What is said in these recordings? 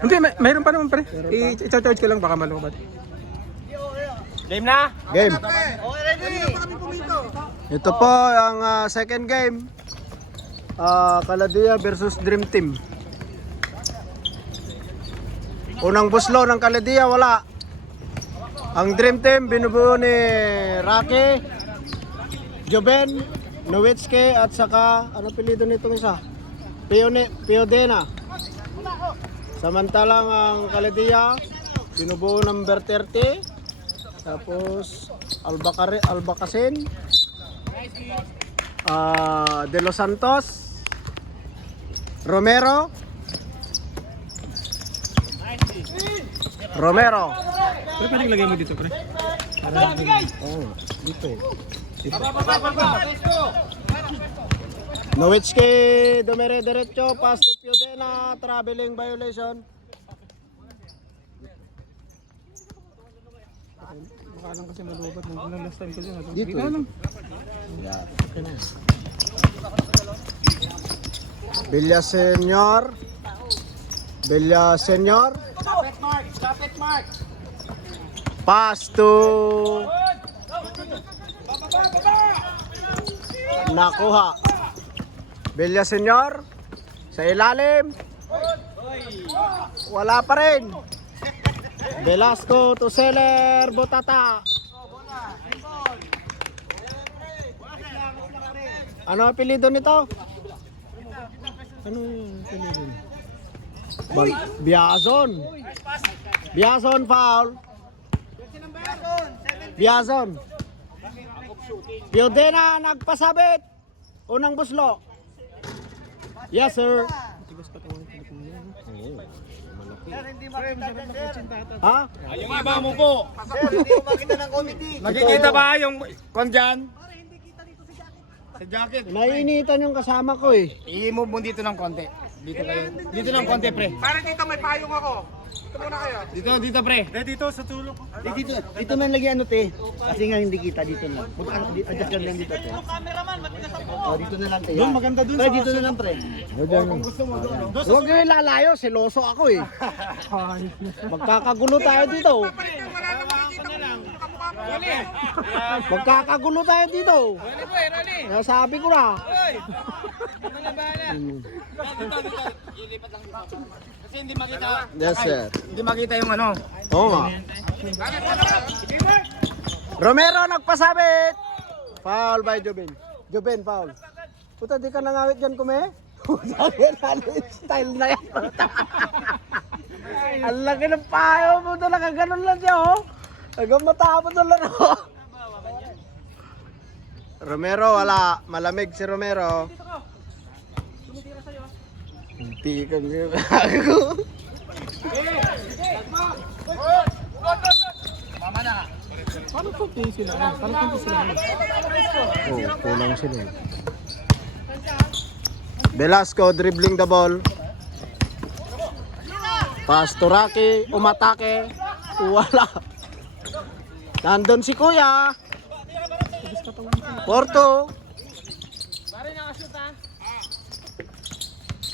Hindi, mayroon pa naman pre. I-charge ko lang baka malubat. Game na? Game. Okay, ready. Ito po ang second game. Caladia versus Dream Team. Unang buslo ng Caladia, wala. Ang Dream Team binubuo ni Rocky, Joben, Nowitzki at saka ano apelyido nitong isa? Piodena. Samantalang ang Caladia binubuo number 30. Tapos Albacasin, De Los Santos, Romero. Pre, pwedeng lagay mo dito pre. Oh, dito. Nowitzki, dumere derecho, pass to Piodena, traveling violation. Baka lang kasi malubat ng last time kasi Dito. dito lang. Yeah, okay na. Villa Senior. Stop it, Mark. Pass to nakuha. Villa Senior sa ilalim. Wala pa rin. Velasco to Seller Botata. Ano ang apelyido nito? Ano yung apelyido? Biazon. Biazon foul. Biazon. Piodena nagpasabit. Unang buslo. Yes sir. Sir, hindi makita dyan, sir. Ha? Yung iba mo po. Sir, hindi mo makita ng committee. Nakikita ba yung kondyan? Sa jacket. Naiinitan yung kasama ko eh. I-move mo dito ng konti. Dito kayo. Dito ng konti, pre. Para dito may payong ako. Dito muna kayo. Dito, pre. Dito sa tulog. Dito na lagyan ano te. Kasi nga hindi kita dito na. Adjust lang dito te. Oh, dito na lang te. Doon maganda doon. Pre, dito na lang pre. Kung gusto mo doon. Huwag kayo lalayo, seloso ako eh. Magkakagulo tayo dito. Magkakagulo tayo dito. Nasabi ko na. Kasi hindi makita. Yes sir. Hindi makita yung ano. Oo nga. Romero nagpasabit. Foul by Joben. Joben foul. Puta di ka nangawit dyan kume. Style na yan. Ang laki ng payo mo doon. Nakaganon lang siya oh. Hanggang matapos ang laro. Romero wala. Malamig si Romero. Hindi ka gago. Mama na. Paano po sila? Paano po sila? Oh, kulang sila eh. Velasco dribbling the ball. Pass to Rocky, umatake. Wala. Nandun si Kuya. Porto.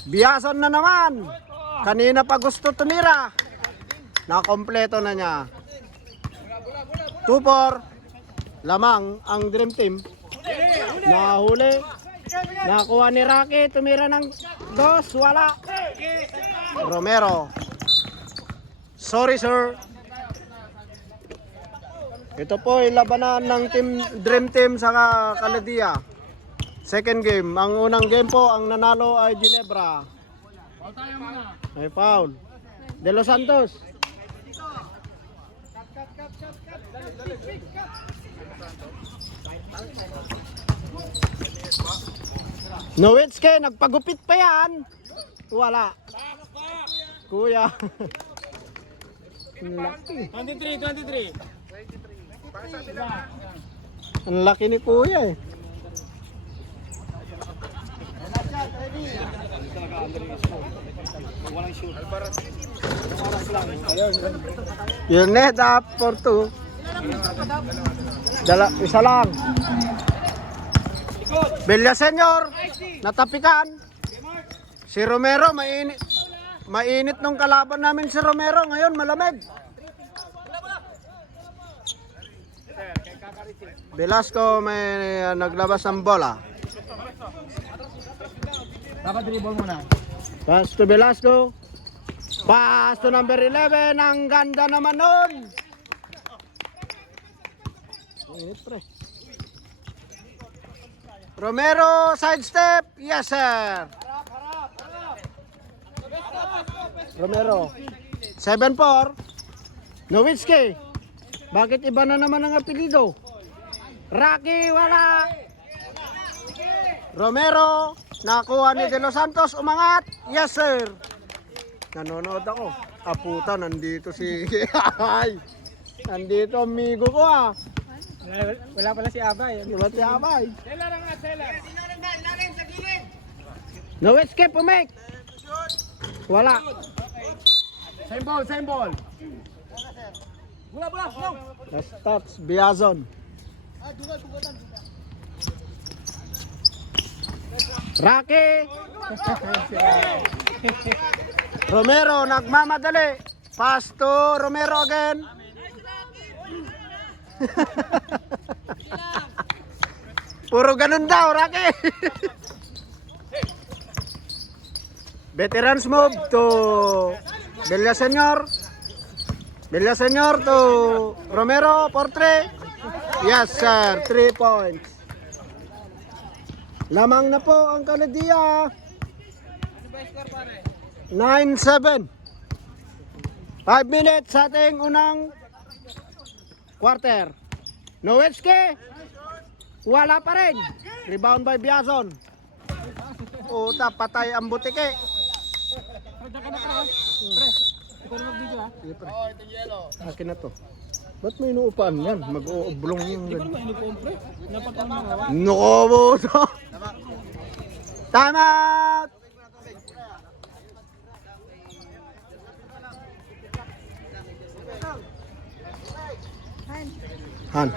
Biason na naman. Kanina pa gusto tumira. Nakompleto na niya. 2-4. Lamang ang Dream Team. Nahuli. Nakuha ni Rocky. Tumira ng 2. Wala. Romero. Sorry sir. Ito po ay labanan ng Dream Team sa Caladia. Second game. Ang unang game po, ang nanalo ay Ginebra. May foul. De Los Santos. Nowitzki, nagpagupit pa yan. Wala. Kuya. Ang laki. 23. Ang laki ni Kuya eh. Yun net up for 2. Isa lang. Villa Senior, natapikan. Si Romero mainit. mainit nung kalaban namin si Romero, ngayon malamig. Velasco may naglabas ng bola. Dapat dribble muna. Pass to Velasco. Pass to number 11. Ang ganda naman nun. Romero, sidestep. Yes, sir. Romero. 7-4. Nowitzki. Bakit iba na naman ang apelido? Rocky, wala. Romero, nakuha ni De Los Santos, umangat. Yes, sir. Nanonood ako. Aputa, nandito si... Ay, nandito amigo ko ah. Wala pala si Abay. Diba si Abay? Nowitzki, pumik. Wala. Same ball. Last touch, Biazon. Rocky. Romero, nagmamadali. Pass to Romero again. Puro ganun daw, Rocky. Veterans move to Villaseñor. Villaseñor to Romero for 3. Yes, sir. 3 points. Lamang na po ang Candia. 9-7. 5 minutes sa ating unang quarter. Nowitzki. Wala pa rin. Rebound by Biazon. Puta, patay ang butike. Akin na to. Ba't may inuupan yan? Mag-uublong yung ganyan. Noko to. Time out! Han.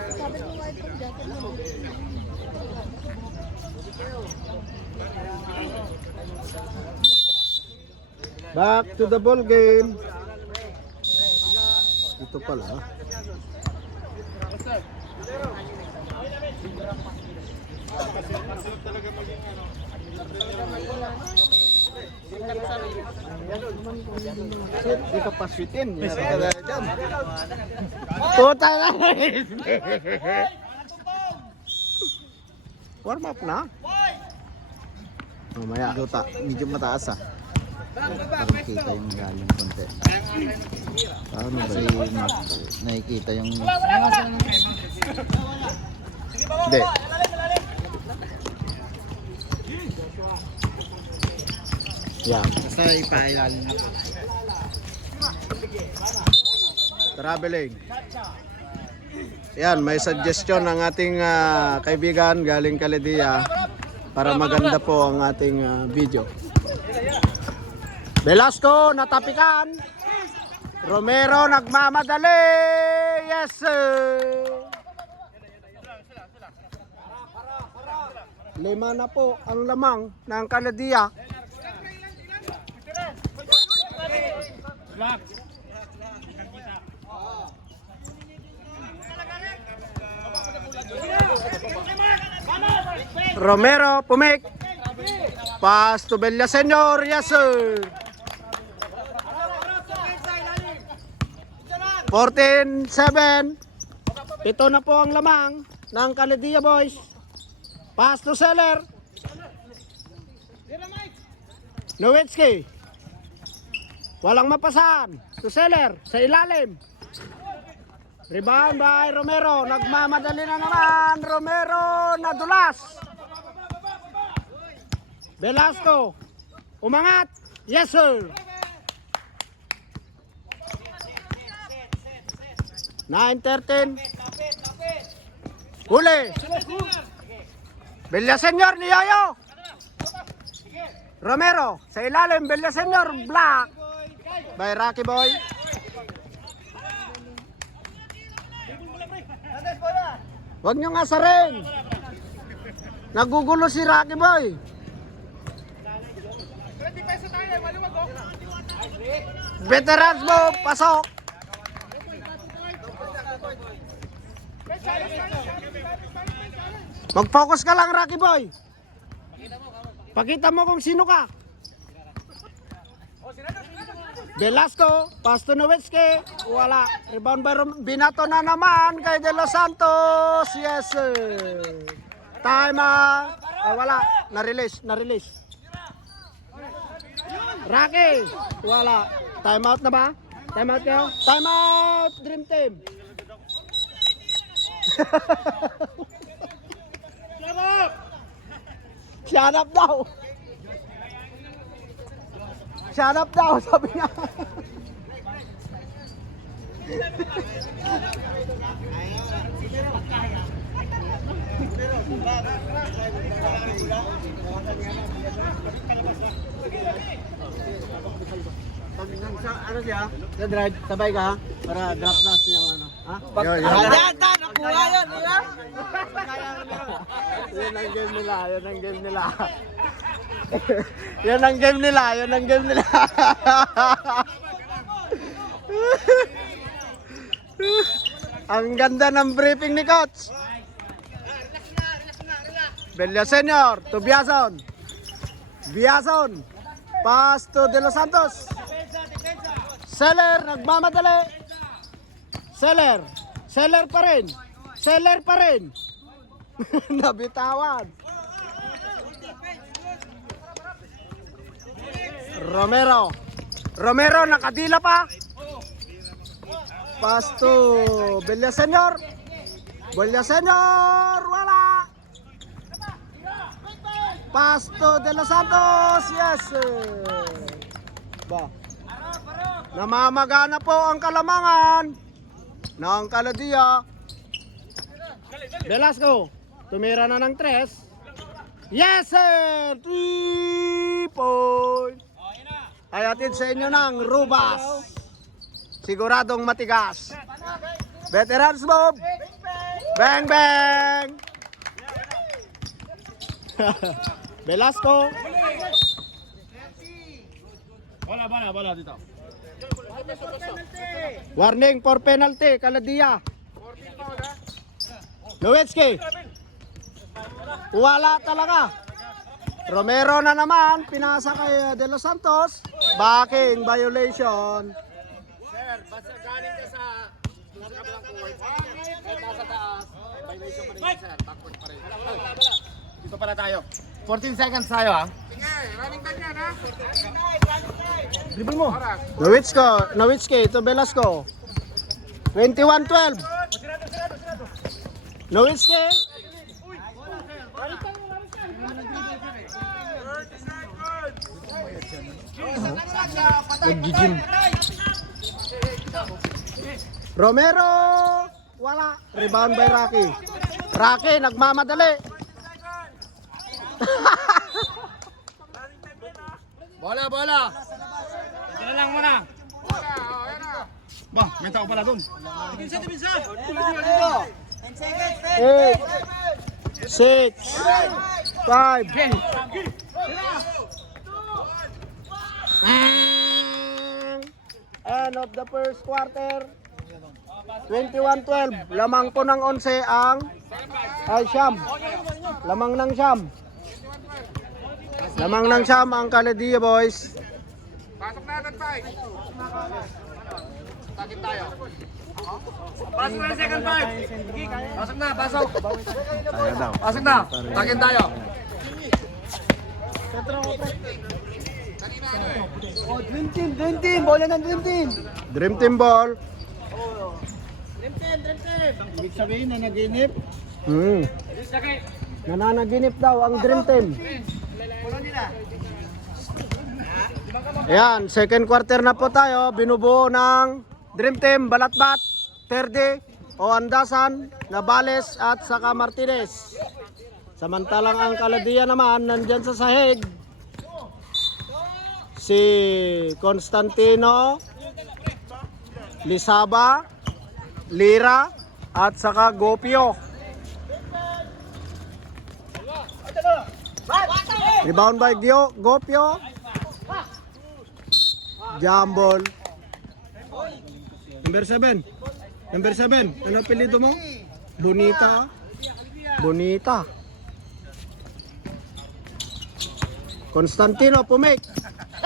Back to the ball game. Ito pala. Di ka paswitin. Puta na. Warm up na. Mamaya. Luta, medyo mataas ah. Parang kita yung galing konti. Paano ba yung nakikita yung... Hindi. Yan. Basta ipailalim. Traveling. Yan, may suggestion ng ating kaibigan galing Candia para maganda po ang ating video. Velasco, natapikan. Romero, nagmamadali. Yes, sir. 5 na po ang lamang ng Candia. Romero, pumik. Pass to Villaseñor. Yes, sir. 14-7. Ito na po ang lamang ng Candia boys. Pass to Seller. Nowitzki. Walang mapasan. To Seller. Sa ilalim. Rebound by Romero. Nagmamadali na naman. Romero nadulas. Velasco. Umangat. Yes, sir. 9-13. Huli. Villaseñor ni Yoyo. Romero. Sa ilalim. Villaseñor. Black. By Rocky Boy. Huwag nyo nga sarin. Nagugulo si Rocky Boy. Veterans move, pasok. Mag-focus ka lang, Rocky Boy. Pakita mo kung sino ka. Velasco, pass to Nowitzki. Wala. Rebound by Binato na naman kay De Los Santos. Yes, sir. Time wala. Na-release. Rocky, wala. Time out na ba? Time out kayo? Time out, Dream Team. Shut up daw. Shut up daw, sabi niya. Ano siya? Sa drive, sabay ka ha? Para drop pass niya ano. Ha? Yun. Nakuha yun, di ba? Yan ang game nila, yan ang game nila. Yan ang game nila, yan ang game nila. Ang ganda ng briefing ni Coach. Belya Senior, to Biazon. Biazon. Pass to De Los Santos. Seller, nagmamadali. Seller. Seller pa rin. Seller pa rin. Nabitawan. Romero. Romero, nakadila pa. Pass to Belya Senior. Belya Senior, wala. Pass to De Los Santos. Yes, sir. Ba. Namamagana po ang kalamangan ng Caladia. Velasco, tumira na ng 3. Yes, sir! 3 points. Ay atid sa inyo ng Rubas. Siguradong matigas. Veterans move. Bang, bang! Velasco. Bola dito. Warning for penalty, Caladia. Nowitzki. Wala talaga. Romero na naman, pinasa kay De Los Santos. Backing violation. Sir, basta galing ka sa kabilang court. Nasa taas. Violation pa rin, sir. Backward pa rin. Dito pala tayo. 14 seconds tayo, ha? Dribble mo. Nowitzki to Velasco. 21-12. Nowitzki. Nag-gym. Romero. Wala. Rebound by Rocky. Rocky, nagmamadali. Bola! Dala lang muna. Ba, may tao pala doon. 8, 6, 5. End of the first quarter. 21-12. Lamang po ng 11 ang Siyam. Lamang ng Siyam. Lamang ng Siyam ang Caladia boys. Pasok na agad, Pai. Takin tayo. Pasok na second 5. Pasok na, pasok. Pasok na, takin tayo. Oh, Dream Team, bola ng Dream Team. Dream Team ball. Ibig sabihin na naginip. Nananaginip daw ang Dream Team. Ayan, second quarter na po tayo. Binubuo ng Dream Team, Balatbat, Terde, Oandasan, Nabales at saka Martinez. Samantalang ang Caladia naman nandyan sa sahig. Si Constantino, Lisaba, Lira at saka Gopio. Rebound by Gopio. Jambol. Number 7. Number 7. Ano apelyido mo? Bonita. Bonita. Constantino Pumek.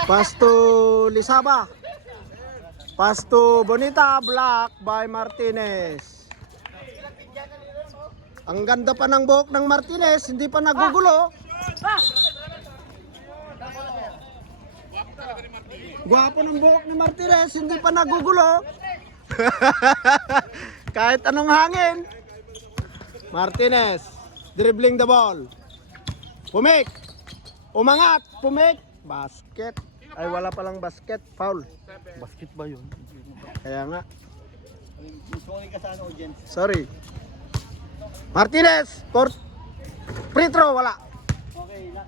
Pasto Lisaba. Pasto Bonita, Black by Martinez. Ang ganda pa ng buhok ng Martinez, hindi pa nagugulo. Gwapo ng buhok ni Martinez, hindi pa nagugulo. Kahit anong hangin. Martinez, dribbling the ball. Pumek. Umangat, Pumek. Basket. Ay, wala palang basket. Foul. Basket ba yun? Kaya nga. Sorry ka sa ano, audience. Sorry. Martinez. Free throw, wala. Okay, na.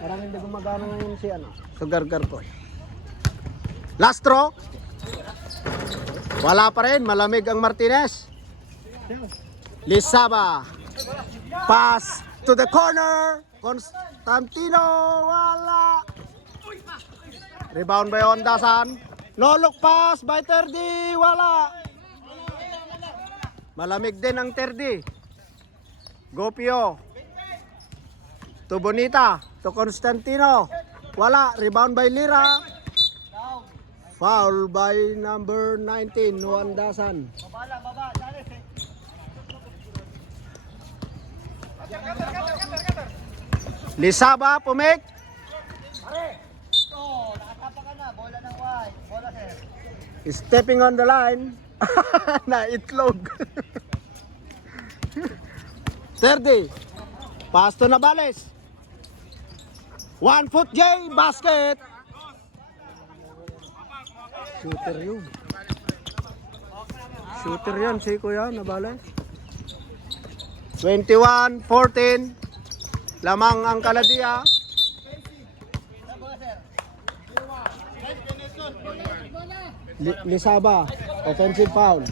Parang hindi gumagana ngayon si ano. Sugar-gar ko. Last throw. Wala pa rin. Malamig ang Martinez. Lisaba. Pass to the corner. Constantino. Wala. Rebound by Ondasan. No look pass by Terdi. Wala. Malamig din ang Terdi. Gopio. To Bonita. To Constantino. Wala. Rebound by Lira. Foul by number 19, Ondasan. Baba, dali. Lisaba, Pumek. Oh, nakatapa ka na. Bola ng white. Bola, sir. Stepping on the line. Na itlog. 30. Pass to Navales. 1 foot J, basket. Shooter yun. Shooter yan si Kuya Navales. 21-14. Lamang ang Kaladia. Lisaba, offensive foul.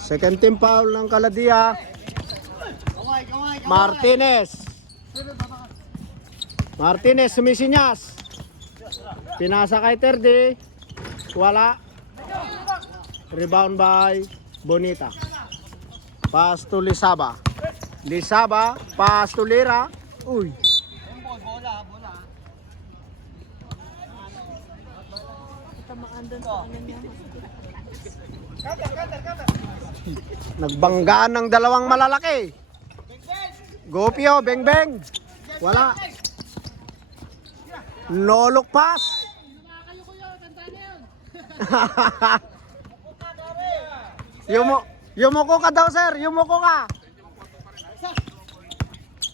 Second team foul ng Kaladia. Martinez. Martinez sumisinyas. Pinasa kay Terdi. Wala. Rebound by Bonita. Pass to Lisaba. Lisaba, pass to Lira. Uy. Bola. Nagbanggaan ng dalawang malalaki. Gopio, beng. Wala. No look pass. Yumuko ka daw, sir. Yumuko ka.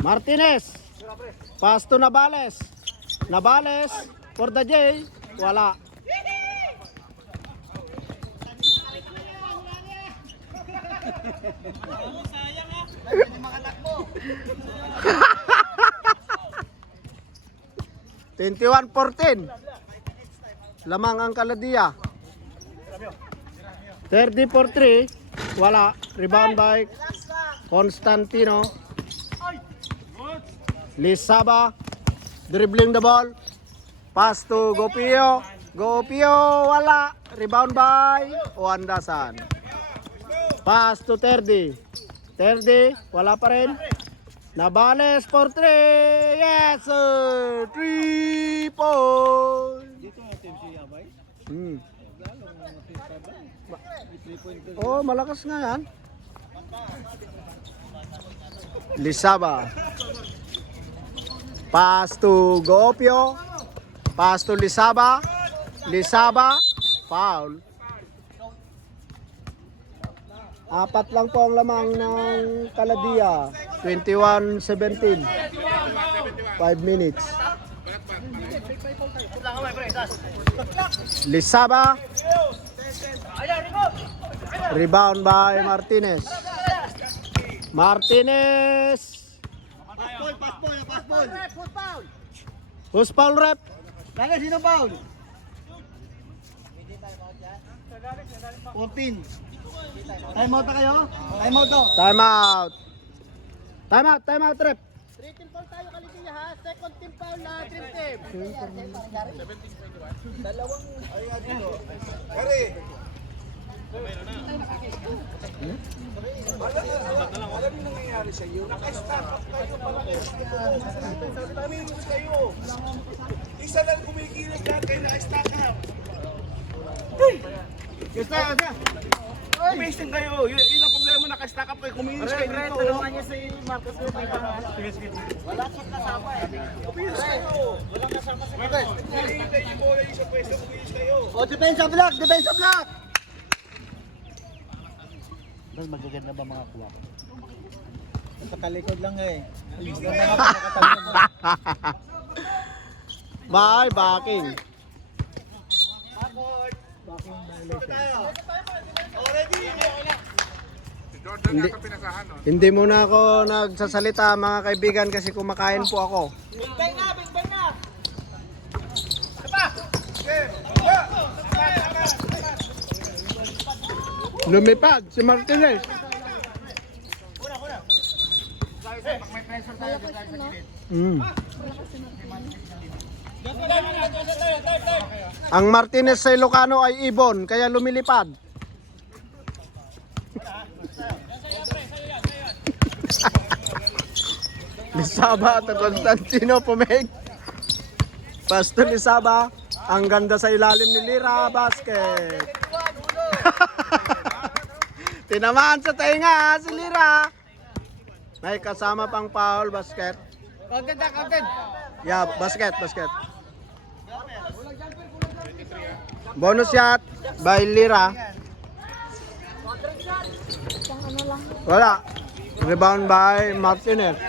Martinez. Pass to Navales. Navales for the J. Wala. Sayang 21-14. Lamang ang Kaladia. 30-3. Wala. Rebound by Constantino. Lisaba. Dribbling the ball. Pass to Gopio. Gopio. Wala. Rebound by Ondasan. Pass to Terdi. Terdi. Wala pa rin. Navales for 3. Yes, sir. 3 points. Dito nga team si Abay. Oh, malakas nga yan. Lisaba. Pass to Gopio. Pass to Lisaba. Lisaba. Foul. Apat lang po ang lamang ng Kaladia. 21-17. 5 minutes. Lisaba. Rebound by Martinez. Martinez. Pass. Who's foul rep? Dali, sino foul? 14. Time out na kayo? Time out to. Time out. Time out rep. foul tayo Kalitiya ha. Second team foul na Dream Team. Alam yung nangyayari sa iyo. Naka-stack up kayo pala kayo. Isa lang kumikilig lahat kayo naka-stack up. Amazing kayo. Yun ang problema, naka-stack up kayo. Kumikilig kayo dito. Tulungan niya si Marcos. Wala siyang kasama eh. Kumikilig kayo. Walang kasama sa Nakihintay yung bola yung sa pwesto. Kumikilig kayo. O, depensa block! Depensa block! Mas magaganda ba mga kuha ko? Pagkalikod lang eh. Bye, backing. Hindi muna ako nagsasalita mga kaibigan kasi kumakain po ako. Bingbang na! Bingbang na! Lumipad si Martinez. May pressure tayo dito sa gilid. Ang Martinez sa Ilocano ay ibon, kaya lumilipad. Lisaba at Constantino Pumeg. Pasto Lisaba, ang ganda sa ilalim ni Lira Basket. Tinamaan sa tainga si Lira. May kasama pang foul, basket. Captain! Yeah, basket. Bonus shot by Lira. Wala. Rebound by Martinez.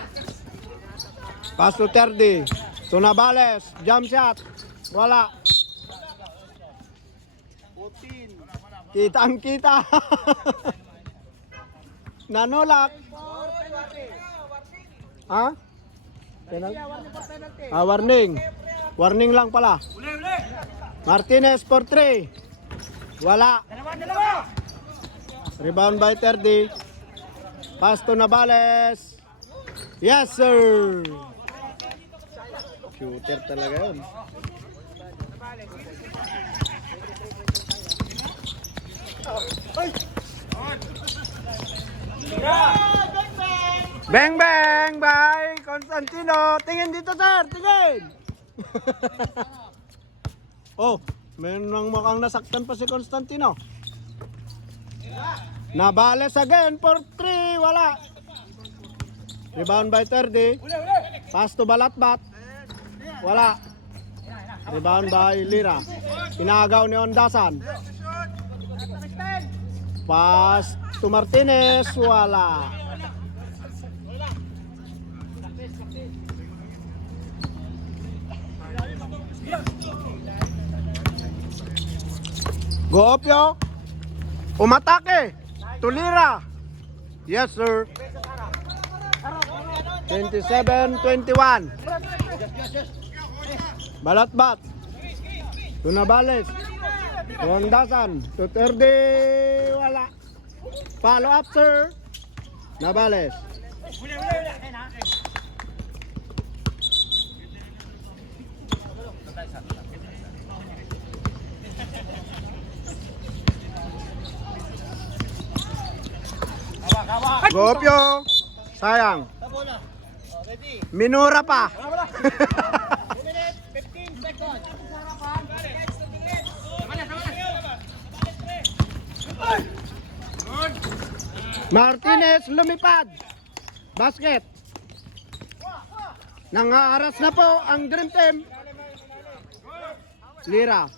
Pass to Terdi. Tunabales. Jump shot. Wala. Kitang-kita. Nanolak. Ha? Warning. Warning lang pala. Martinez for 3. Wala. Rebound by Terdi. Pass to Navales. Yes, sir. Shooter talaga yun. Bang bang by Constantino. Tingin dito, sir. Tingin. Oh, mayroon mukhang nasaktan pa si Constantino. Nabales again for 3. Wala. Rebound by Terdi. Pass to Balatbat. Wala. Rebound by Lira. Inagaw ni Ondasan. Pass to Martinez. Wala. Goopyo. Umatake. Tulira. Yes, sir. 27-21. Balatbat. Tunabales. Rondasan. Tuterde. Wala. Follow up, sir. Nabales. Gopyo. Sayang. Minura pa. Martinez lumipad. Basket. Nangaaras na po ang Dream Team. Lira.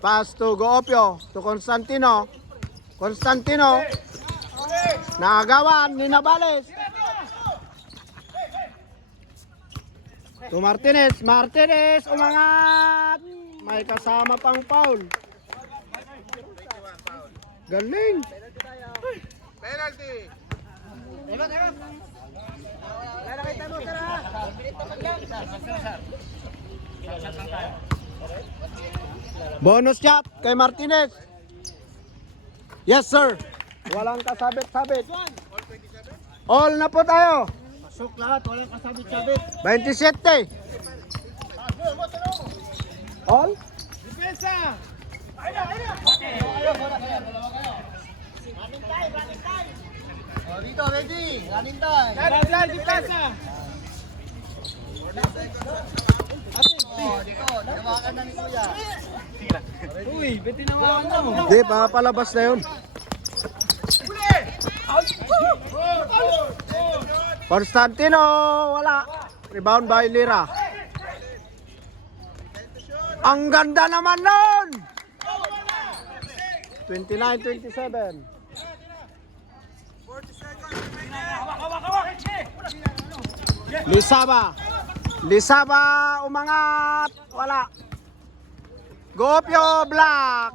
Pass to Goopyo. To Constantino. Constantino. Naagawan ni Navales. To Martinez. Martinez umangat. May kasama pang foul. Galing. Penalty! Bonus shot kay Martinez. Yes, sir. Walang kasabit-sabit. All na po tayo. Pasok lahat, walang kasabit-sabit. 27. All? Depensa! Oh, dito, ready. Running time. Dali, depensa! Oh, dito. Tinawakan na ni Kuya. Uy, ba't tinawakan mo? Hindi, papalabas na yun. Constantino, wala. Rebound by Lira. Ang ganda naman nun! 29-27. Lisaba umangat. Wala. Gopyo Black.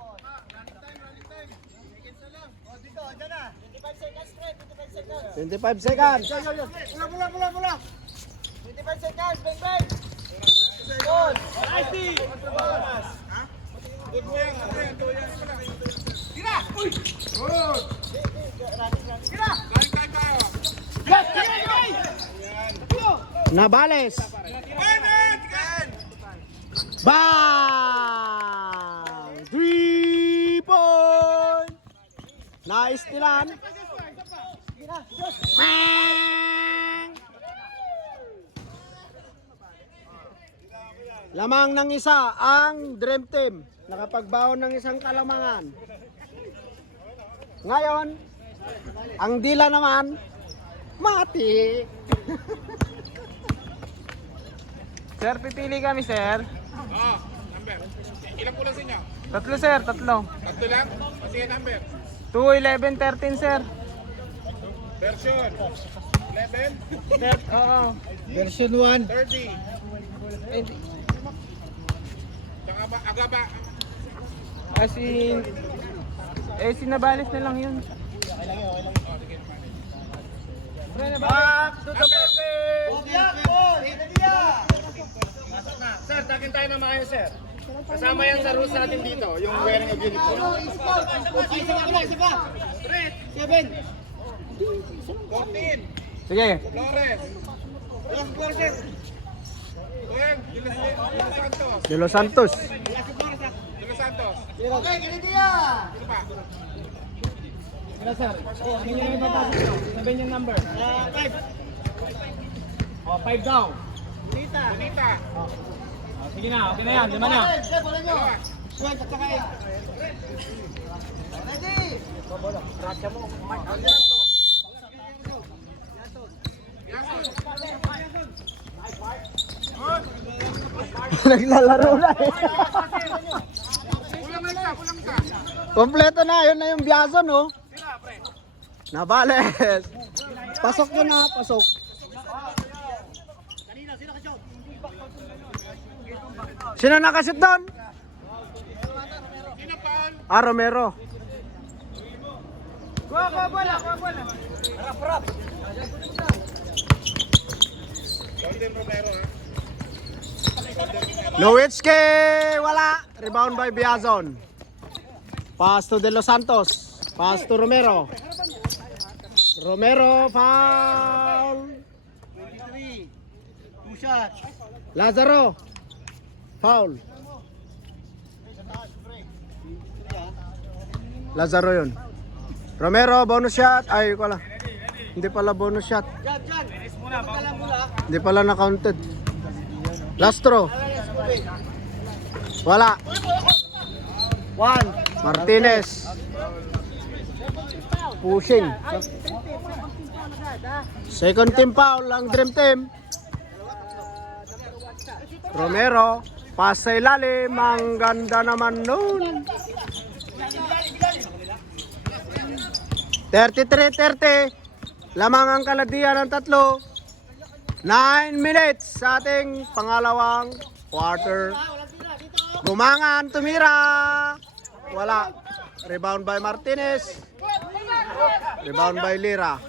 25 seconds. Mula. 25 seconds, bang bang! Goal! Nice! Nabales. Bang! 3 point. Naistilan. Lamang ng isa ang Dream Team. Nakapagbaon ng isang kalamangan. Ngayon, ang dila naman, mati. Sir, pipili kami, sir. Oh, number. Ilang kulang sa inyo? Tatlo, sir. Tatlo. Tatlo lang? O sige, number. 2, 11, 13, sir. Version. 11, Oo. Version 1. 30. Tsaka ba, agaba. Kasi, sinabalis na lang yun. Back to the Sir, takin tayo na maayos, sir. Kasama yan sa rules natin dito, yung wearing of uniform. 14. Sige. Flores. Kuya, De De Los Santos. Los Santos. De Los Santos. Okay, Kinidia. Sino pa? Ano, sir? Hindi nyo ipapasok nyo. Sabihin yung number. 5. 5 down. Bonita. Sige na, okay na yan. 5 na. Dalawa. Ready. Naglalaro na eh. Kulang ka. Kompleto na, yun na yung biyaso, no? Nabales. Pasok yun na, pasok. Sino nakashoot doon? Sino Paul? Romero. Kuha bola. Golden Romero, ha? Nowitzki, wala. Rebound by Biazon. Pass to De Los Santos. Pass to Romero. Romero, foul. 23. 2 shots. Lazaro, foul. Lazaro yun. Romero, bonus shot. Ay, wala. Hindi pala bonus shot. Diyan. Mula. Hindi pala na-counted. Lastro. Wala. 1. Martinez. Pushing. Second team foul ang Dream Team. Romero. Pass sa ilalim. Ang ganda naman nun. 33-30. Lamang ang kaladian ng tatlo. 9 minutes sa ating pangalawang quarter. Gumangan, tumira. Wala. Rebound by Martinez. Rebound by Lira.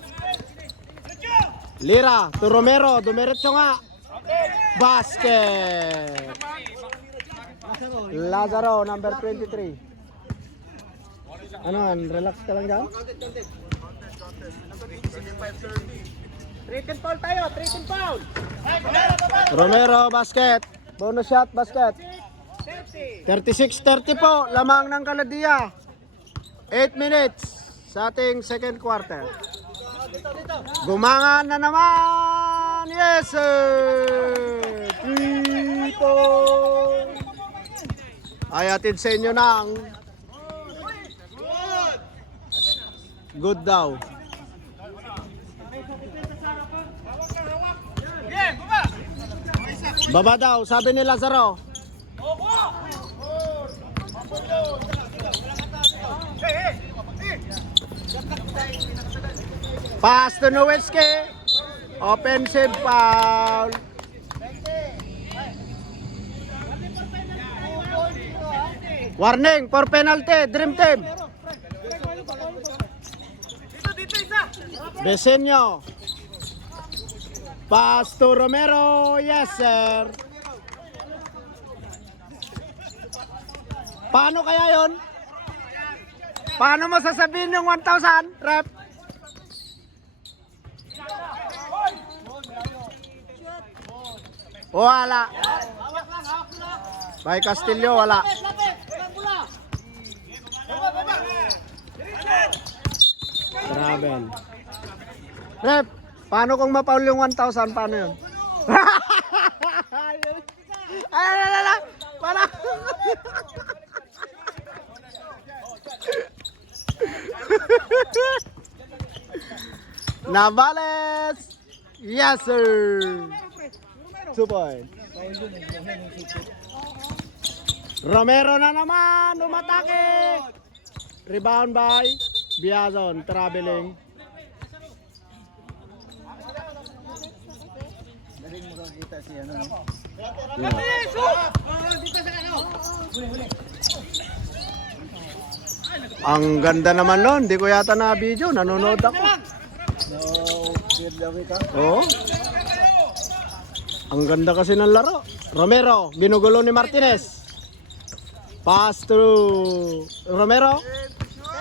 Lira to Romero. Dumiretso nga. Basket. Lazaro, number 23. Ano, relax ka lang dyan? 13 foul tayo, 13 foul. Romero, basket. Bonus shot, basket. 36-30 po, lamang ng Kaladia. 8 minutes sa ating second quarter. Gumangan na naman. Yes, sir. 3 points. Ay, atid sa inyo ng good daw. Baba daw, sabi ni Lazaro. Pass to Nowitzki. Offensive foul. Warning for penalty, Dream Team. Besenyo. Pass to Romero. Yes, sir. Paano kaya yon? Paano mo sasabihin yung 1,000, rep? Wala. By Castillo, wala. Travel. Rep, paano kung mapaul yung 1,000? Paano yun? Ay, para. Navales. Yes, sir. 2 points. Romero na naman, umatake. Rebound by Biazon, traveling. Ang ganda naman nun, hindi ko yata na video, nanonood ako. Oo. Ang ganda kasi ng laro. Romero, ginugulo ni Martinez. Pass to Romero.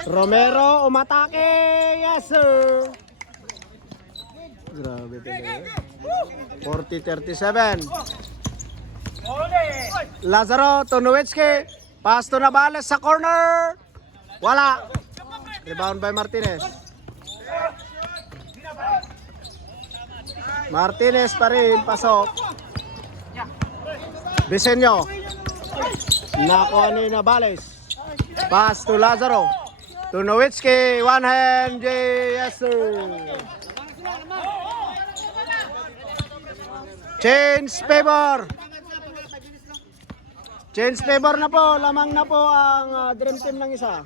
Romero, umatake. Yes, sir. Grabe talaga. 40-37. Lazaro to Nowitzki. Pass to Navales sa corner. Wala. Rebound by Martinez. Martinez pa rin, pasok. Besenyo. Nakuha ni Navales. Pass to Lazaro. To Nowitzki, one hand, yes sir. Change favor. Change favor na po, lamang na po ang Dream Team ng isa.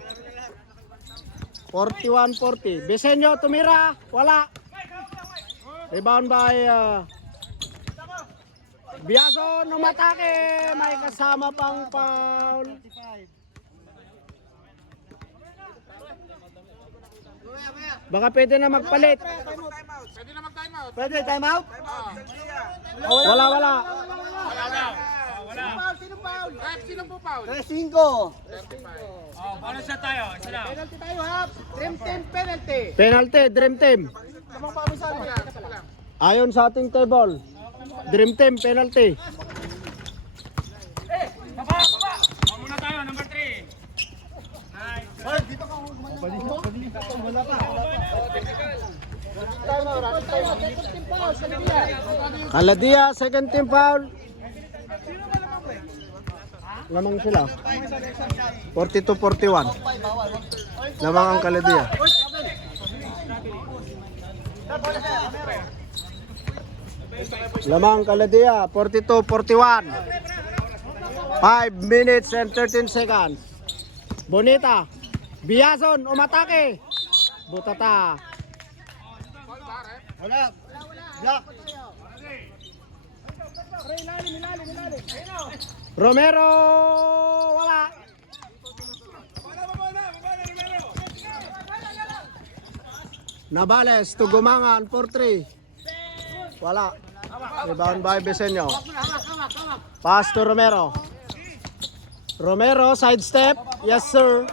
41-40. Besenyo tumira, wala. Rebound by Biazon, umatake, may kasama pang foul. Baka pwede na magpalit. Pwede na mag-time out. Pwede, time out? Wala, wala. Rep, sino po foul? 3-5. Penalty tayo, half. Dream Team penalty. Penalty, Dream Team. Ayon sa ating table, Dream Team penalty. Kaladia, second team foul. Lamang sila. 42-41. Lamang ang Kaladia. Lamang Kaladia, 42-41. 5 minutes and 13 seconds. Bonita. Biazon, umatake. Butata. Wala. Block. Romero, wala. Navales to Gumangan, 4-3. Wala. Rebound by Besenyo. Pass to Romero. Romero, side step. Yes, sir.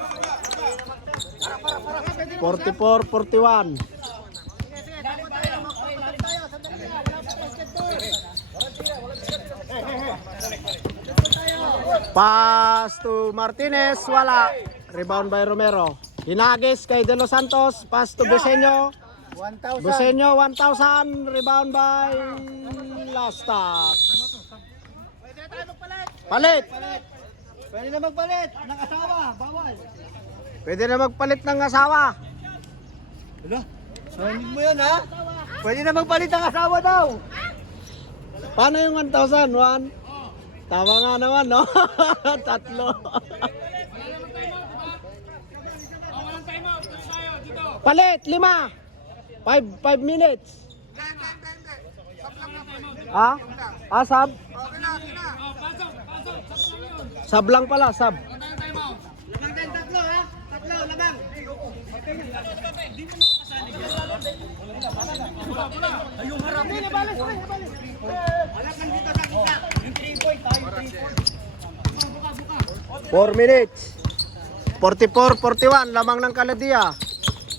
44-41. Pass to Martinez, wala. Rebound by Romero. Hinagis kay De Los Santos. Pass to Busenyo. 1,000. Busenyo, 1,000. Rebound by Lastas. Palit. Pwede na magpalit. Ng asawa. Bawal. Pwede na magpalit ng asawa. Hala. Narinig mo yan ha? Pwede na magpalit ng asawa daw. Paano yung 1,000? 1? Tama nga naman, no? Tatlo. Palit, 5. 5 minutes. Ha? Sab? Sab lang pala, sab. Tatlo ha? Tatlo, labang. Ayong harap. Hindi, balis. Wala kang dito sa kita. Yung 3 point tayo. 4 minutes. 44-41, lamang ng Caladia.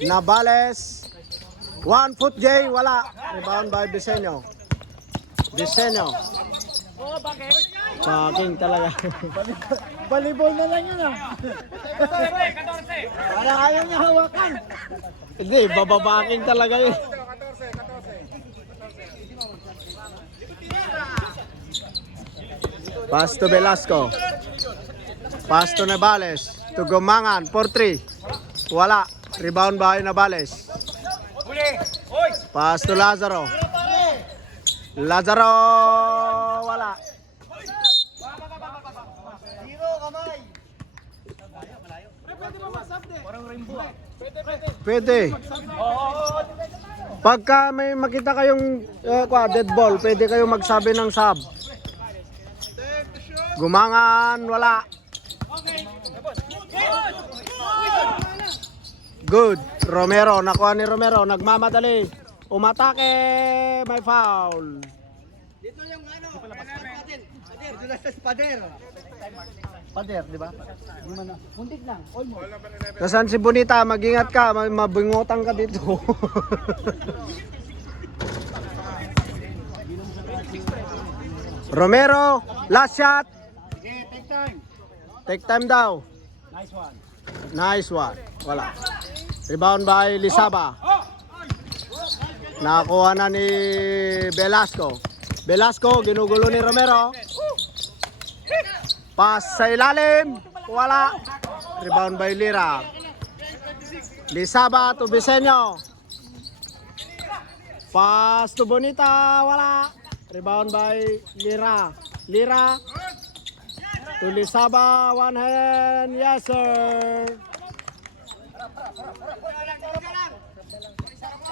Nabales. 1 foot J, wala. Rebound by Bisenyo. Bisenyo. Saking talaga. Volleyball na lang yun ah. 14. Wala ayaw niya hawakan. Hindi, bababaking talaga yun. Pass to Velasco. Pass to Nabales. To Gumangan, 4-3. Wala. Rebound by Nabales. Pass to Lazaro. Lazaro, wala. Zero kamay. Pwede. Pagka may makita kayong dead ball, pwede kayong magsabi ng sub. Gumangan, wala. Good. Romero, nakuha ni Romero, nagmamadali. Umatake, may foul. Dito yung ano. Dito na sa pader. Pader, di ba? Di man na. Muntik lang. Almost. Nasaan si Bonita? Mag-ingat ka, mabingotan ka dito. Romero, last shot. Sige, take time. Take time daw. Nice one. Nice one. Wala. Rebound by Lisaba. Nakakuha na ni Velasco. Velasco, ginugulo ni Romero. Pass sa ilalim. Wala. Rebound by Lira. Lisaba to Bisenyo. Pass to Bonita. Wala. Rebound by Lira. Lira to Lisaba. One hand. Yes, sir.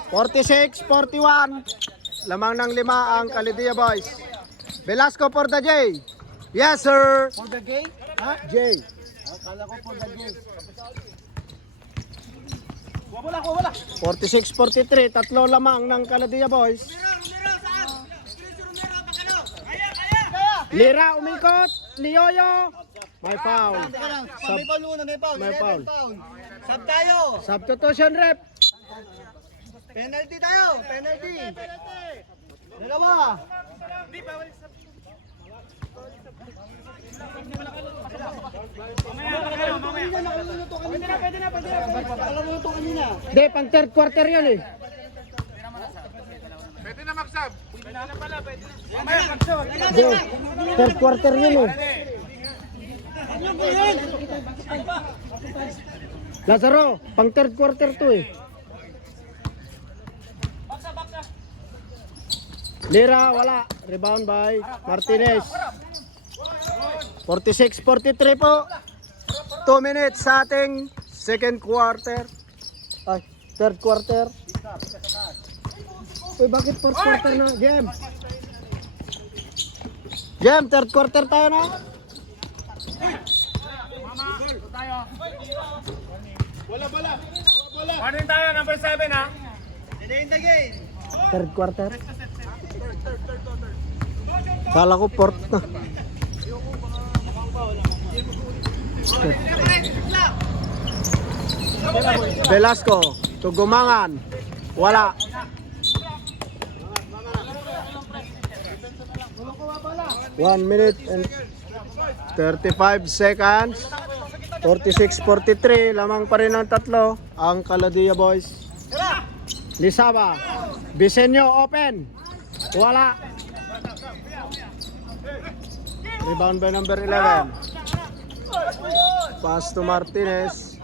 46-41. Lamang ng 5 ang Caladia Boys. Velasco for the J. Yes, sir. For the game? Ha? J. Akala ko for the game. Wala. 46-43. Tatlo lamang ng Caladia Boys. Lira umikot. Lioyo. May foul. Teka lang. May foul muna, may foul. May 11 foul. Sub tayo. Substitution rep. Penalty tayo. Penalty. Dalawa. Pwede na. Alam mo ito kanina. Hindi, pang third quarter yun eh. Pwede na mag-sub. Mamaya, pag-shot. Hindi, third quarter yun eh. Lazaro, pang third quarter to eh. Lira, wala. Rebound by Martinez. 46-43 po. 2 minutes sa ating second quarter. Ay, third quarter. Uy, bakit fourth quarter na? Game. Game, third quarter tayo na. Ano yung tayo? Number 7 ha? Hindi the game. Third quarter. Kala ko fourth na. Velasco, Tugumangan. Wala. One minute and 35 seconds. 46-43. Lamang pa rin ang tatlo. Ang Caladia boys. Lisaba. Bisenyo open. Wala. Rebound by number 11. Pass to Martinez.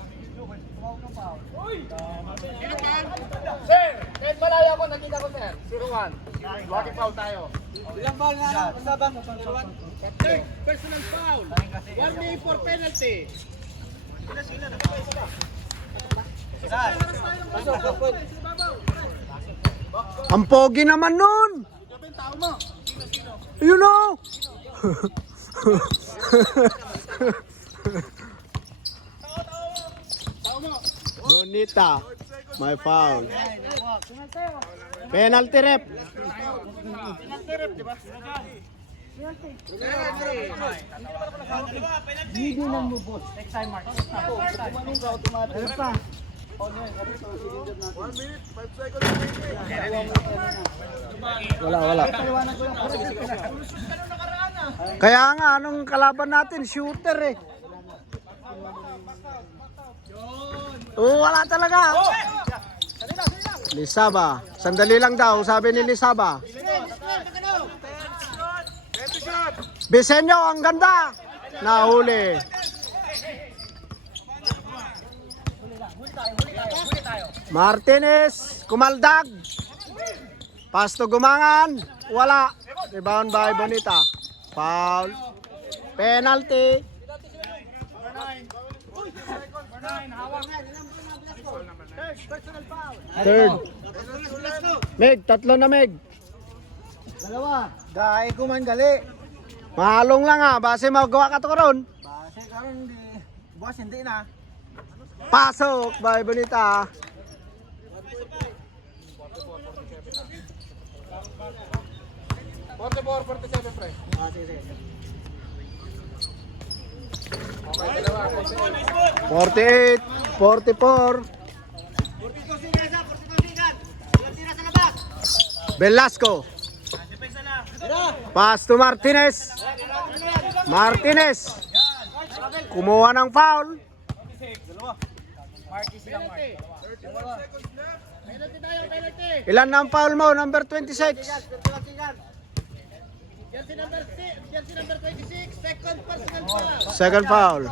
Sir, kahit malayo ako, nakita ko sir. 0-1. Walking foul tayo. Ilang foul na ano? Kasabang? Third personal foul. 1 day for penalty. Ang pogi naman nun. You know. Bonita. My foul. Penalty rep. Hindi lang mo, boss. Ano pa? Wala. Kaya nga, anong kalaban natin? Shooter eh. Wala talaga. Lisaba. Sandali lang daw, sabi ni Lisaba. Bisenyo, ang ganda. Nahuli. Martinez, kumaldag. Pasto Gumangan. Wala. Rebound by Bonita. Foul. Penalty. Third. Meg, tatlo na Meg. Dalawa. Dahil kuman gali. Mahalong lang ha, base magawa ka to karon. Base karon di. Bukas hindi na. Pasok by Bonita. Forty-four, 47 pre. Sige. 48, 44. Velasco. Pass to Martinez. Martinez. Kumuha ng foul. Ilan na ang foul mo? Number 26. Yan si number 26, second personal foul. Second foul.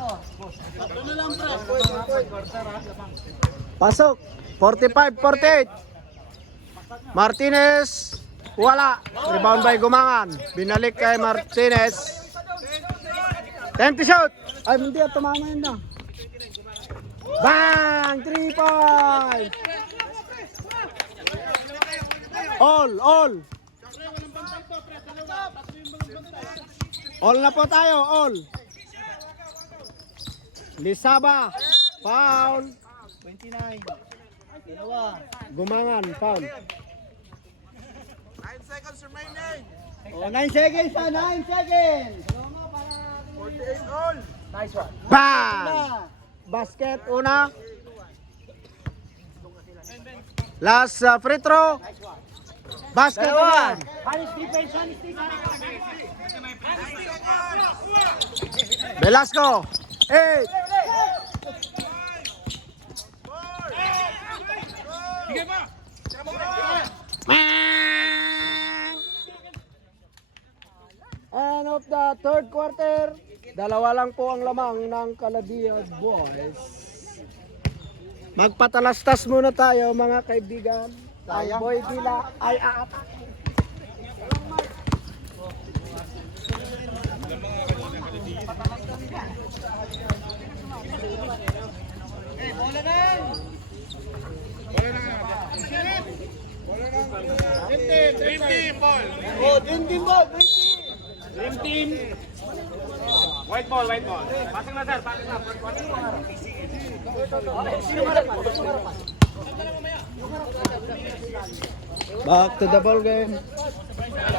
Pasok. 45-48. Martinez. Wala. Rebound by Gumangan. Binalik kay Martinez. Time to shoot. Ay, hindi. Tumama yun na. Bang! 3 points. All. All na po tayo, all. Lisaba, foul. 29. Dalawa. Gumangan, foul. 9 seconds remaining. Oh, 9 seconds pa, 9 seconds. 48 all. Bang! Basket, una. Last free throw. Basket again. Velasco. 8. End of the third quarter. Dalawa lang po ang lamang ng Caladia boys. Magpatalastas muna tayo mga kaibigan. Ang Boy Gila ay aatak. White ball. Passing na sir, passing na. Back to the ball game.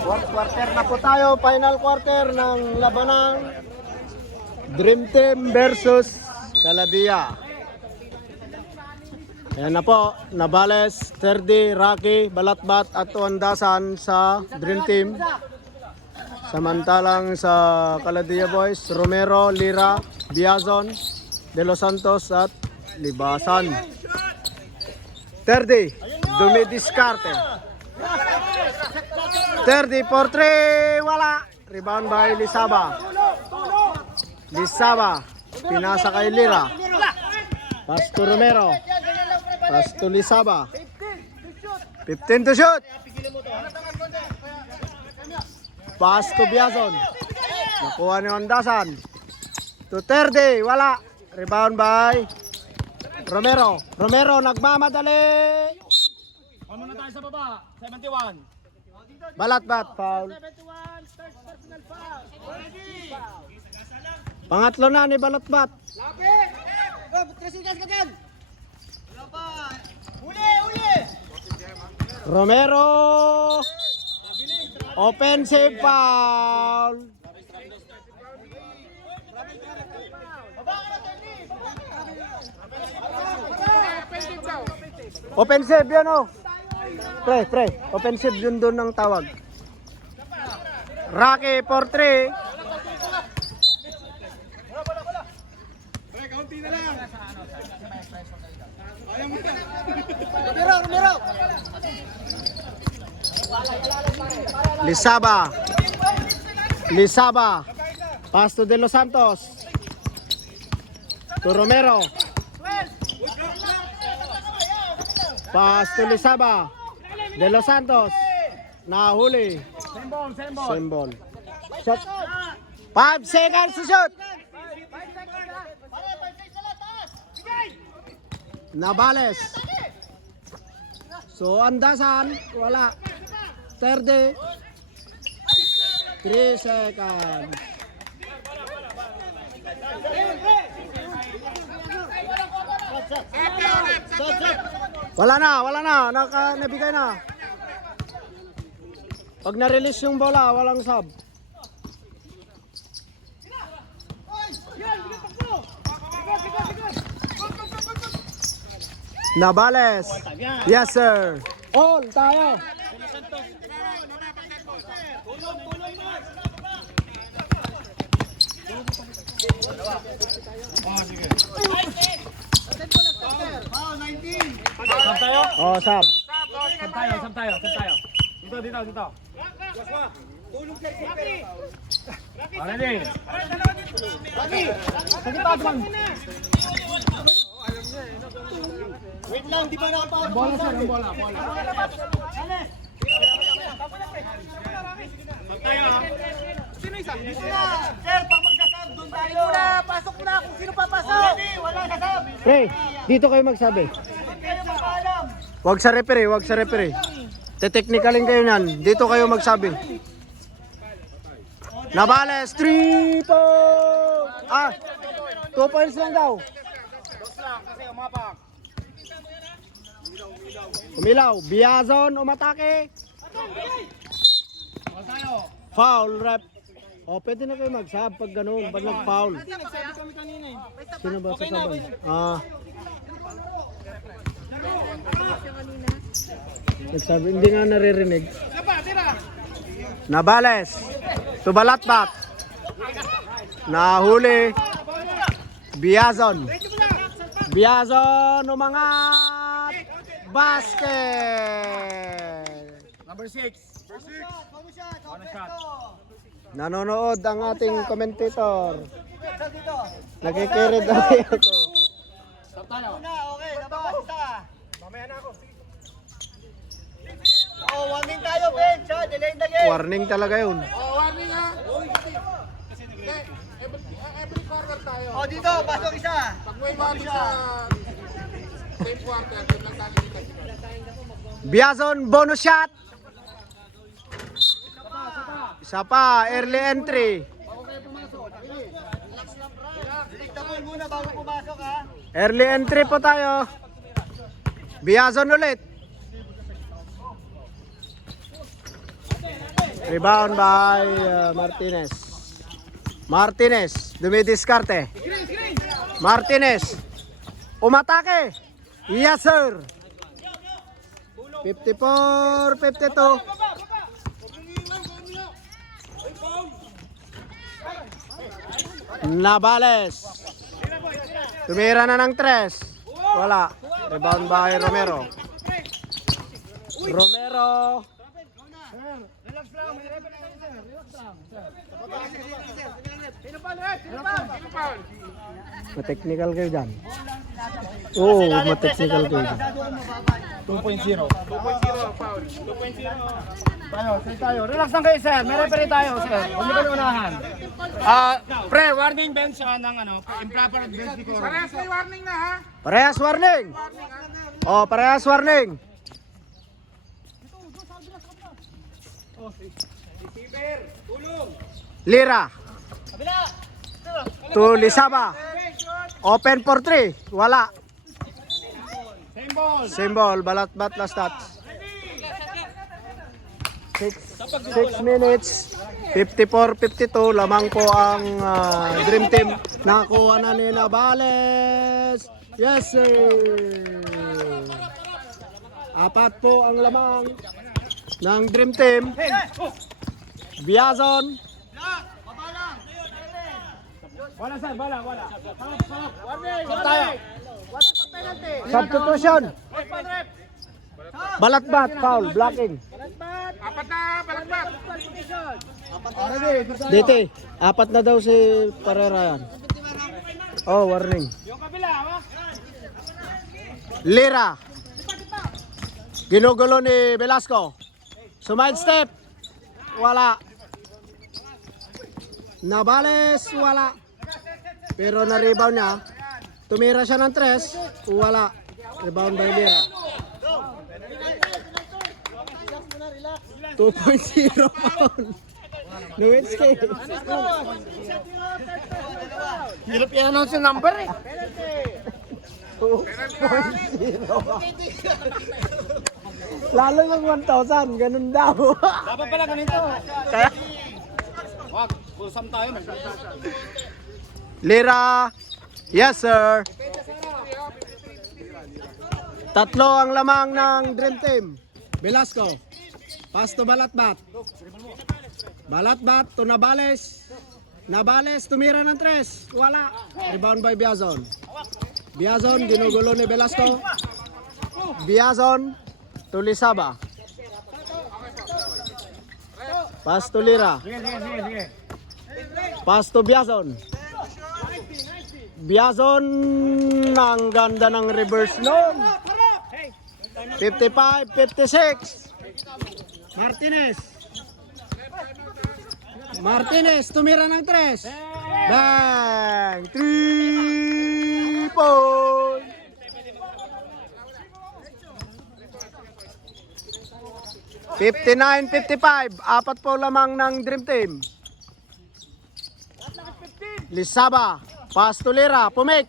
Fourth quarter na po tayo. Final quarter ng labanang Dream Team versus Caladia. Ayan na po. Nabales, Terdi, Rocky, Balatbat at Tuandasan sa Dream Team. Samantalang sa Caladia Boys, Romero, Lira, Biazon, De Los Santos at Libasan. 30, dumidiskarte. 30 for 3, wala. Rebound by Lisaba. Lisaba, pinasa kay Lira. Pass to Romero. Pass to Lisaba. 15 to shoot. Pass to Biazon. Nakuha ni Ondasan. To 30, wala. Rebound by Romero. Romero nagmamadali. Ano na tayo sa baba? 71. Balat-bat, foul. Pangatlo na ni Balat-bat. Romero. Offensive foul. Offensive yun oh. Pre. Offensive yun doon ng tawag. Rocky for 3. Lisaba. Pass to De Los Santos. To Romero. Pass to Lisaba. De Los Santos. Nahuli. Same ball. Shot. 5 seconds to shoot. Nabales. So Andasan, wala. 30. 3 seconds. Wala na. Nabigay na. Pag na-release yung bola, walang sub. Nabales. Yes, sir. All tayo. Sab tayo? Oh, sub. Sab tayo. Dito. Ready? Wait lang, di ba nakapawag? Bola sir, ang bola. Sir, pag magsasab, doon tayo. Pasok na kung sino papasok. Wala nasab. Pre, dito kayo magsabi. Kayo makaalam. Wag sa referee. Te-technicalin kayo niyan. Dito kayo magsabi. Nabales, 3 points. 2 points lang daw. Umilaw. Biazon, umatake. Foul, rep. Pwede na kayo mag-sub pag gano'n, pag nag-foul. Sino ba sasabay? Nagsabi, hindi nga naririnig. Nabales. Tubalat-bat. Nahuli. Biazon. Umangat. Basket. Number 6. Nanonood ang ating commentator. Nakikirid ako. Sab tayo. Okay, nabas isa. Mamaya na ako. Oh, warning tayo, bench. Delay the game. Warning talaga yun. Warning ha. Every quarter tayo. Oh, dito, pasok isa. Pag may mali sa same quarter, doon lang tayo dito. Biazon, bonus shot. Isa pa, early entry. Dictable muna bago pumasok ha. Early entry po tayo. Biazon ulit. Rebound by Martinez, dumidiskarte. Martinez, umatake. Yes sir. 54-52. Navales. Tumira na ng 3. Wala. Rebound by Romero. Romero. Relax lang, may referee tayo, sir. Relax lang, sir. Sino pa, Red? Sino pa? Ma-technical kayo dyan. Oo, ma-technical kayo dyan. 2.0. 2.0, foul. 2.0. Tayo, sir tayo. Relax lang kayo, sir. May referee tayo, sir. Huwag niyo kayo unahan. Pre, warning bench ng improper bench decorum. Parehas may warning na, ha? Parehas warning. Oh, parehas warning. Lira. To Lisaba. Open for 3. Wala. Symbol. Balat-bat last touch. 6 minutes. 54-52. Lamang po ang Dream Team. Nakuha na ni Navales. Yes, sir. 4 po ang lamang ng Dream Team. Biazon. Wala, sir. Wala. Warning. Tayo. Substitution. Balat-bat. Foul. Blocking. DT. 4 na daw si Pereira yan. Oh, warning. Yung kabila, ha? Lira. Ginugulo ni Velasco. Sumide step. Wala. Navales. Wala. Pero na-rebound niya. Tumira siya ng 3. Wala. Rebound by Lira. 2.0 foul. Lewinsky. Hirap i-announce yung number, eh. 2.0. Lalo yung 1,000. Ganun daw. Dapat pala ganito. Kaya Wag, pulsam tayo. Lira. Yes, sir. 3 ang lamang ng Dream Team. Velasco. Pass to Balat-bat. Balat-bat to Navales. Navales tumira ng 3. Wala. Rebound by Biazon. Biazon ginugulo ni Velasco. Biazon to Lisaba. Pass to Lira. Sige. Pass to Biazon. Biazon, ang ganda ng reverse noon. 55-56. Martinez, tumira ng 3. Bang! 3 point! $59-55. 4 po lamang ng Dream Team. Lisaba. Pass to Lira. Pumik.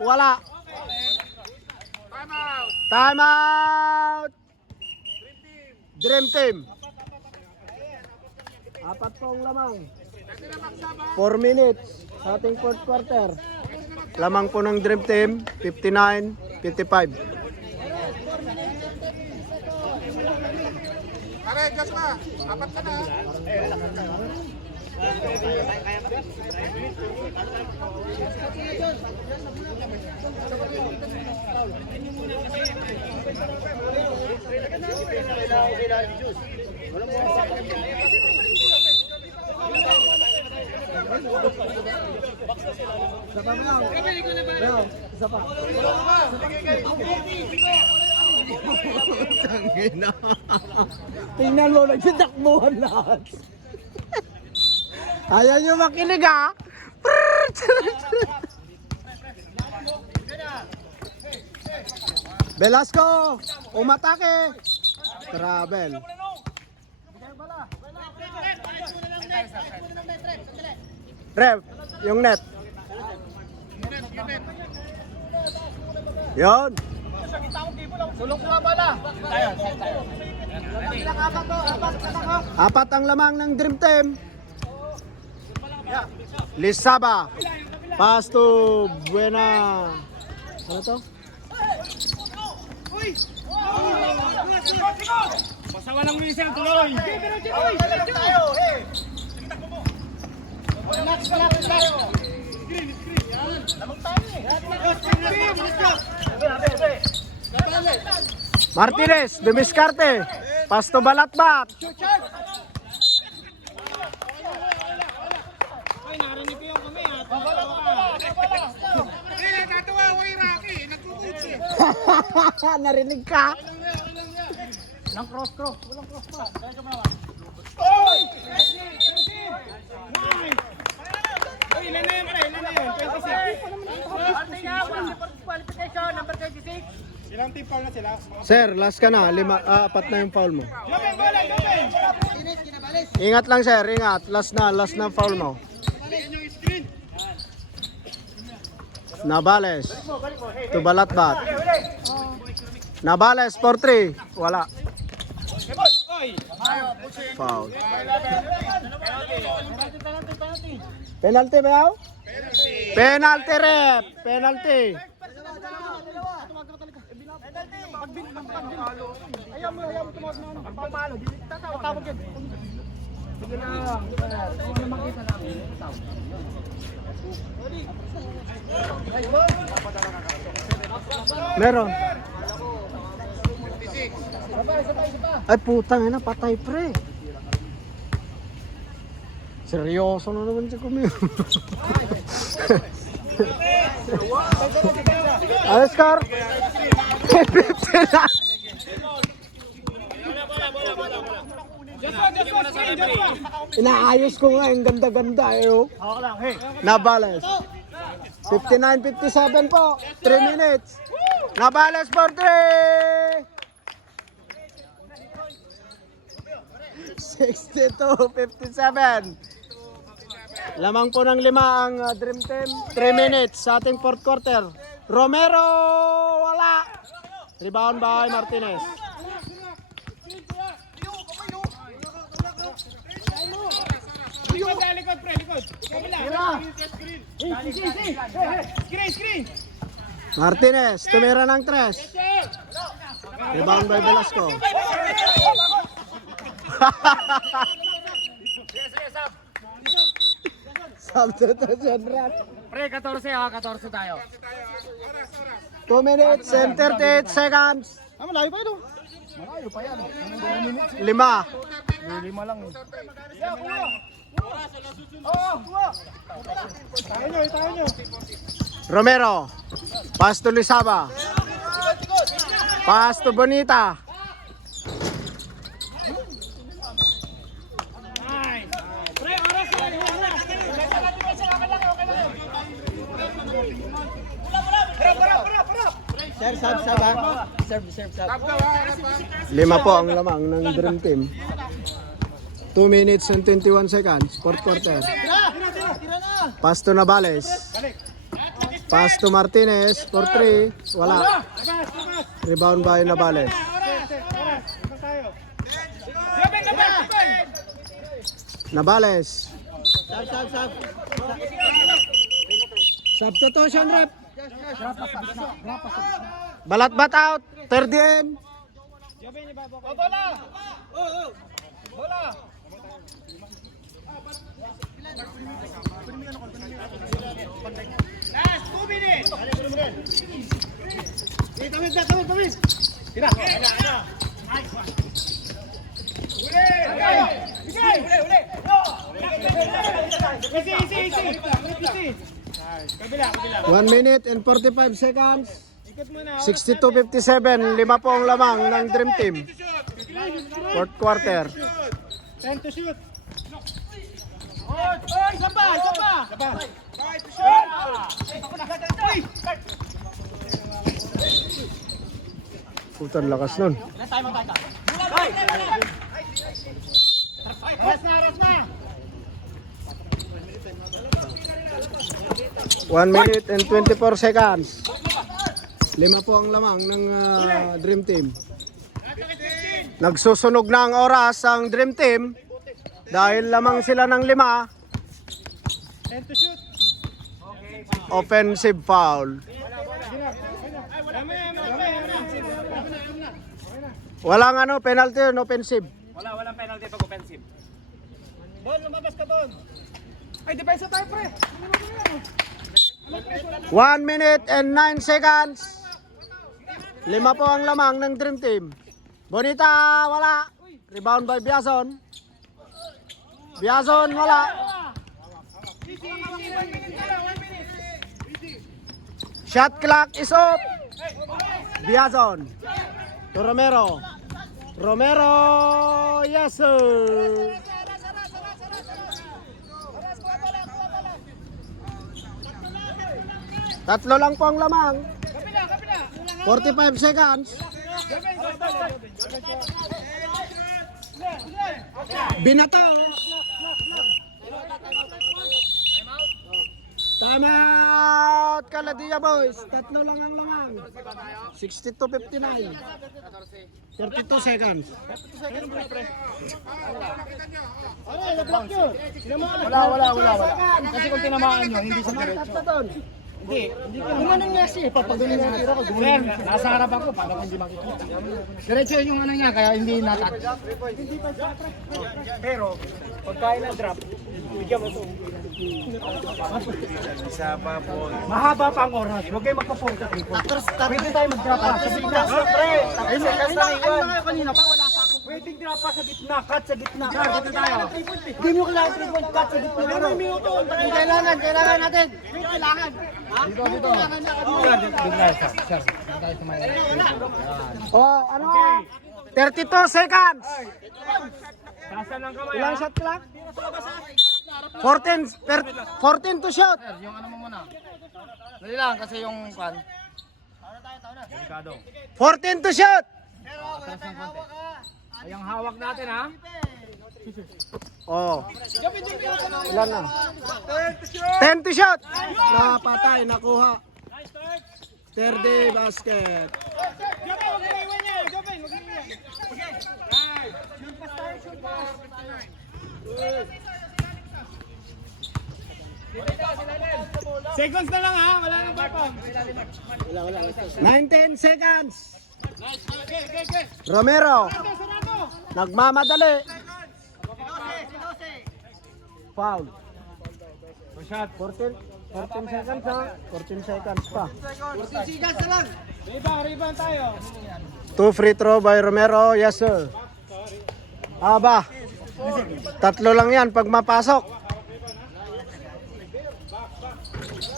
Wala. Time out. Dream Team. 4 pong lamang. 4 minutes sa ating 4th quarter. Lamang po ng Dream Team. 59-55. Pare, gas na. 4 ka na. Tingnan mo, nagsitakbuhan lahat. Ayaw nyo makinig, ha? Velasco, umatake. Travel. Rev, yung net. Yon. Sulok na bala. Tayo. 4 ang lamang ng Dream Team. Lisaba. Pass to Buena. Ano to? Pasawa ng Wilson, tuloy. Martinez, dumiskarte. Pasto balat-bat. Narinig ka? Ilang team foul na sila? Sir, last ka na. Apat na yung foul mo. Ingat lang sir, ingat. Last na foul mo. Nabales. To balat-bat. Nabales, 4-3. Wala. Foul. Penalty ba yaw? Penalty rep. Penalty. Ayaw mo tumawag na ano. Pagpapalo. Tatawag yun. Sige na lang. Kung makita namin. Meron. Ay putang ina, patay pre. Seryoso na naman si Kumil. Ayos Car. 50 na. Inaayos ko nga, yung ganda-ganda eh. Oh. Nabales. 59-57 po. 3 minutes. Nabales for 3. 62-57. Lamang po ng 5 ang Dream Team. 3 minutes sa ating fourth quarter. Romero, wala. Rebound by Martinez. Likod, pre, likod. Screen. Martinez, tumira ng 3. Rebound by Velasco. Substitution run. Pre, 14 tayo. 2 minutes and 38 seconds. Malayo pa ito. 5. 5 lang eh. Tayo nyo. Romero. Pass to Lizaba. Pass to Bonita. Pre, oras lang. Sir, sub ha. Serve sub. 5 po ang lamang ng Dream Team. 2 minutes and 21 seconds. Fourth quarter. Pass to Nabales. Pass to Martinez for 3. Wala. Rebound by Nabales. Nabales. Sub. Substitution rep. Balat-bat out. Third in. Last 2 minutes. Tawid. Tira. Easy. Kabila. 1 minute and 45 seconds. 62-57. 5 po ang lamang ng Dream Team. Fourth quarter. 10 to shoot. Isa pa. Putan lakas nun. Aras na. 1 minute and 24 seconds. 5 po ang lamang ng Dream Team. Nagsusunog na ang oras ang Dream Team dahil lamang sila ng 5. 10 to shoot. Offensive foul. Walang penalty on offensive. Walang penalty pag offensive. Bon, lumabas ka, Bon. Ay, depensa tayo, pre. 1 minute and 9 seconds. 5 po ang lamang ng Dream Team. Bonita, wala. Rebound by Biazon. Biazon, wala. Shot clock is off. Biazon. To Romero. Romero, yes sir. Tatlo lang po ang lamang. 45 seconds. Binato. Time out, Caladia boys. Tatlo lang ang lamang. 62-59. 32 seconds. Wala. Kasi kung tinamaan nyo, hindi sa diretso. Gumanon nga siya, papagaling nga tira ko. Sir, nasa harap ako, paano kung hindi makikita? Diretso yung ano niya, kaya hindi natouch. Pero, pagkain ng drop, bigyan mo ito. Mahaba pa ang oras, huwag kayo magpa-force at report. Pwede tayo mag-drop pa sa gitna. Ayun, kasi na kanina pa, wala pa ako. Pwede drop pa sa gitna, cut sa gitna. Dito tayo. Hindi mo kailangan 3 point cut sa gitna. Kailangan natin. Kailangan. Dito. Sir. Tayo tumayo. Oh, ano? 32 seconds. Tasan ng kamay. Ilang shot clock? 14 to shot. Sir, yung ano mo muna. Dali lang kasi yung pan. 14 to shot. Ay, ang hawak natin, ha? Oh. Ilan na? 10 to shot. Napatay, nakuha. Third day basket. Seconds na lang, ha? Wala nang papa. 19 seconds. Romero. Nagmamadali. Foul. Shot. 14 seconds ha. 14 seconds pa. Rebound tayo. 2 free throw by Romero. Yes sir. Aba. Tatlo lang yan pag mapasok.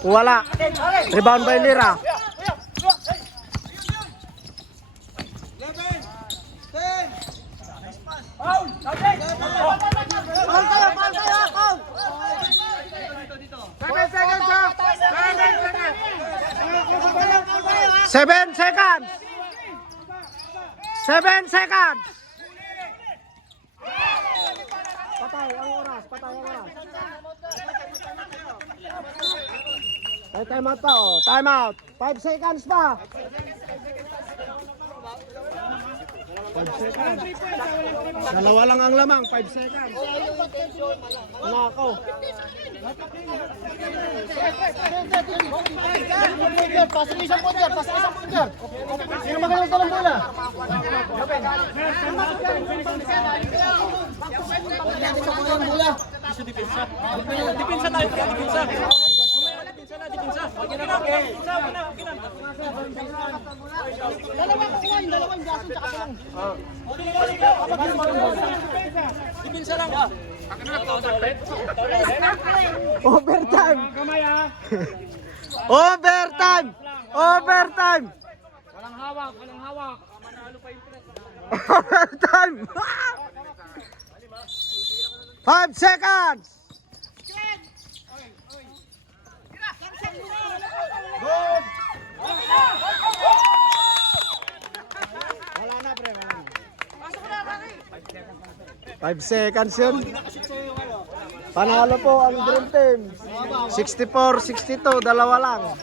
Wala. Rebound by Lira. Seven seconds. 7 seconds. Patay ang oras. Ay, time out pa oh. Time out. 5 seconds pa. 5 seconds. Dalawa lang ang lamang. 5 seconds. Wala ako. Pasok isang punter. Sino magaling sa bola? Depensa tayo, depensa. Depensa lang. Overtime. Kamay, ha? Overtime. Walang hawak. Overtime. 5 seconds. Wala na pre, wala na. 5 seconds yun. Panalo po ang Dream Team. 64-62, dalawa lang.